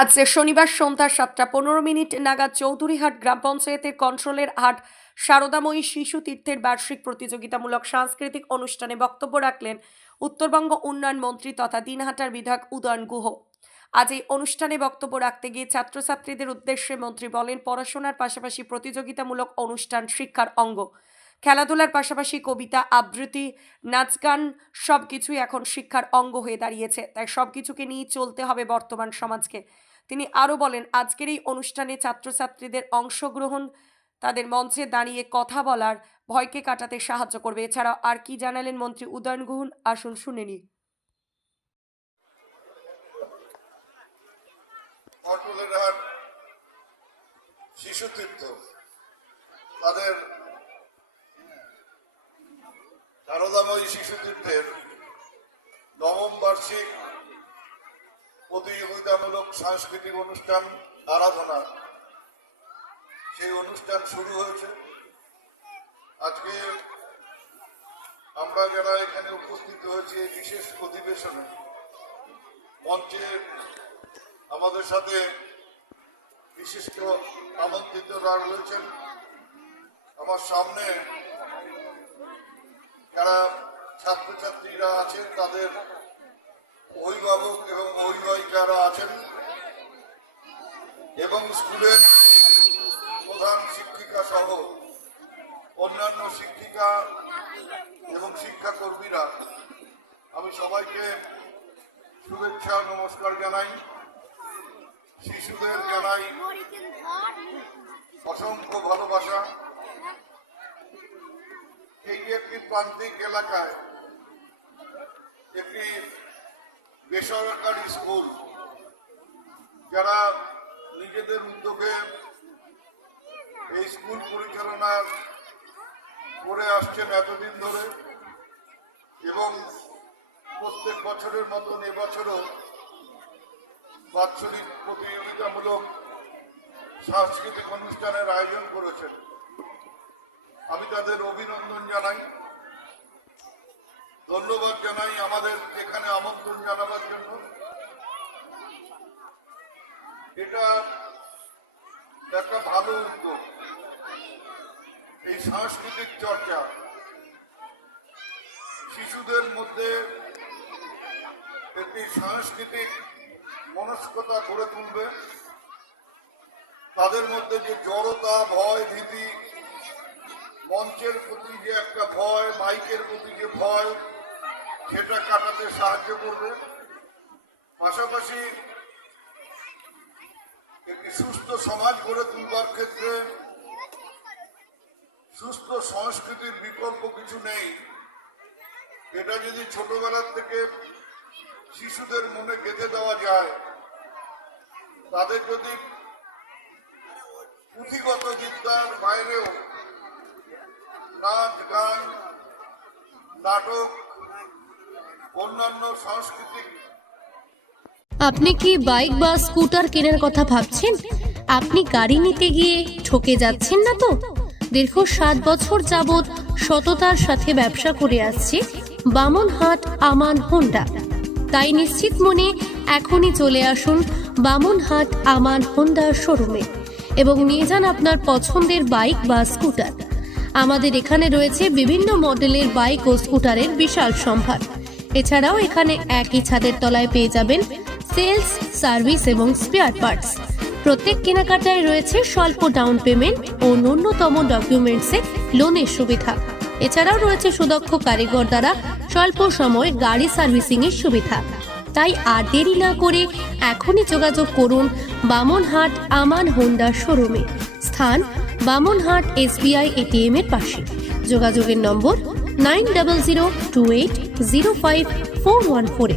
আজ শনিবার সন্ধ্যা 7:15 নাগাদ চৌধুরীহাট গ্রাম পঞ্চায়েতের কন্ট্রোলের হাট শারদাময়ী শিশু তীর্থের বার্ষিক প্রতিযোগিতামূলক সাংস্কৃতিক অনুষ্ঠানে বক্তব্য রাখলেন উত্তরবঙ্গ উন্নয়ন মন্ত্রী তথা দিনহাটার বিধায়ক উদয়ন গুহ। আজ এই অনুষ্ঠানে বক্তব্য রাখতে গিয়ে ছাত্রছাত্রীদের উদ্দেশ্যে মন্ত্রী বলেন, পড়াশোনার পাশাপাশি প্রতিযোগিতামূলক অনুষ্ঠান শিক্ষার অঙ্গ। খেলাধুলার পাশাপাশি কবিতা, আবৃত্তি, নাচ গান সবকিছুই এখন শিক্ষার অঙ্গ হয়ে দাঁড়িয়েছে। তাই সবকিছুকে নিয়ে চলতে হবে বর্তমান সমাজকে। তিনি আরও বলেন, আজকের এই অনুষ্ঠানে ছাত্রছাত্রীদের অংশগ্রহণ তাদের মঞ্চে দাঁড়িয়ে কথা বলার ভয়কে কাটাতে সাহায্য করবে। এছাড়াও আর কি জানালেন মন্ত্রী উদয়ন গুহ, আসুন শুনে নিই। শিশু তীর্থ তাদের শারদাময়ী শিশু তীর্থের নবম বার্ষিক প্রতিযোগিতামূলক সাংস্কৃতিক অনুষ্ঠান আরাধনা, সেই অনুষ্ঠান শুরু হয়েছে। আজকে আমরা যারা এখানে উপস্থিত হয়েছি এই বিশেষ অধিবেশনে, মঞ্চে আমাদের সাথে বিশিষ্ট আমন্ত্রিতরা রয়েছেন। আমার সামনে যারা ছাত্রছাত্রীরা আছেন, তাদের অভিভাবক এবং অভিভাবিকারা আছেন, এবং স্কুলের প্রধান শিক্ষিকা সহ অন্যান্য শিক্ষিকা এবং শিক্ষাকর্মীরা, আমি সবাইকে শুভেচ্ছা নমস্কার জানাই। শিশুদের জানাই অসংখ্য ভালোবাসা। এই যে একটি প্রান্তিক এলাকায় একটি বেসরকারি স্কুল, যারা নিজেদের উদ্যোগে এই স্কুল পরিচালনা করে আসছেন এতদিন ধরে, এবং প্রত্যেক বছরের মতন এবছরও বাৎসরিক প্রতিযোগিতামূলক সাংস্কৃতিক অনুষ্ঠানের আয়োজন করেছেন। আমি তাদের অভিনন্দন জানাই, ধন্যবাদ জানাই আমাদের এখানে আমন্ত্রণ জানাবার জন্য। এটা একটা ভালো উদ্যোগ। এই সাংস্কৃতিক চর্চা শিশুদের মধ্যে একটি সাংস্কৃতিক মনস্কতা গড়ে তুলবে। তাদের মধ্যে যে জড়তা, ভয়, ভীতি, মঞ্চের প্রতি যে একটা ভয়, মাইকের প্রতি যে ভয়, সেটা কাটাতে সাহায্য করবে। পাশাপাশি একটি সুস্থ সমাজ গড়ে তুলবার ক্ষেত্রে সুস্থ সংস্কৃতির বিকল্প কিছু নেই। এটা যদি ছোটবেলার থেকে শিশুদের মনে গেঁথে দেওয়া যায়, তাদের যদি পুঁথিগত বিদ্যার বাইরেও নাচ, গান, নাটক, অন্যান্য সাংস্কৃতিক। আপনি কি বাইক বা স্কুটার কেনার কথা ভাবছেন? আপনি গাড়ি নিতে গিয়ে ঠকে যাচ্ছেন না তো? দীর্ঘ 7 বছর যাবৎ সততার সাথে ব্যবসা করে আসছে বামনহাট আমান হোন্ডা। তাই নিশ্চিত মনে এখনই চলে আসুন বামনহাট আমান হোন্ডা শোরুমে এবং নিয়ে যান আপনার পছন্দের বাইক বা স্কুটার। আমাদের এখানে রয়েছে বিভিন্ন মডেলের বাইক ও স্কুটারের বিশাল সম্ভার। এছাড়াও এখানে একই ছাদের তলায় পেয়ে যাবেন সেলস, সার্ভিস এবং স্পেয়ার পার্টস। প্রত্যেক কেনাকাটায় রয়েছে স্বল্প ডাউন পেমেন্ট ও ন্যূনতম ডকুমেন্টসে লোনের সুবিধা। এছাড়াও রয়েছে সুদক্ষ কারিগর দ্বারা স্বল্প সময়ে গাড়ি সার্ভিসিং এর সুবিধা। তাই আর দেরি না করে এখনই যোগাযোগ করুন বামনহাট আমান হোন্ডা শোরুমে। স্থান বামনহাট SBI ATM এর পাশে। যোগাযোগের নম্বর 9002805414।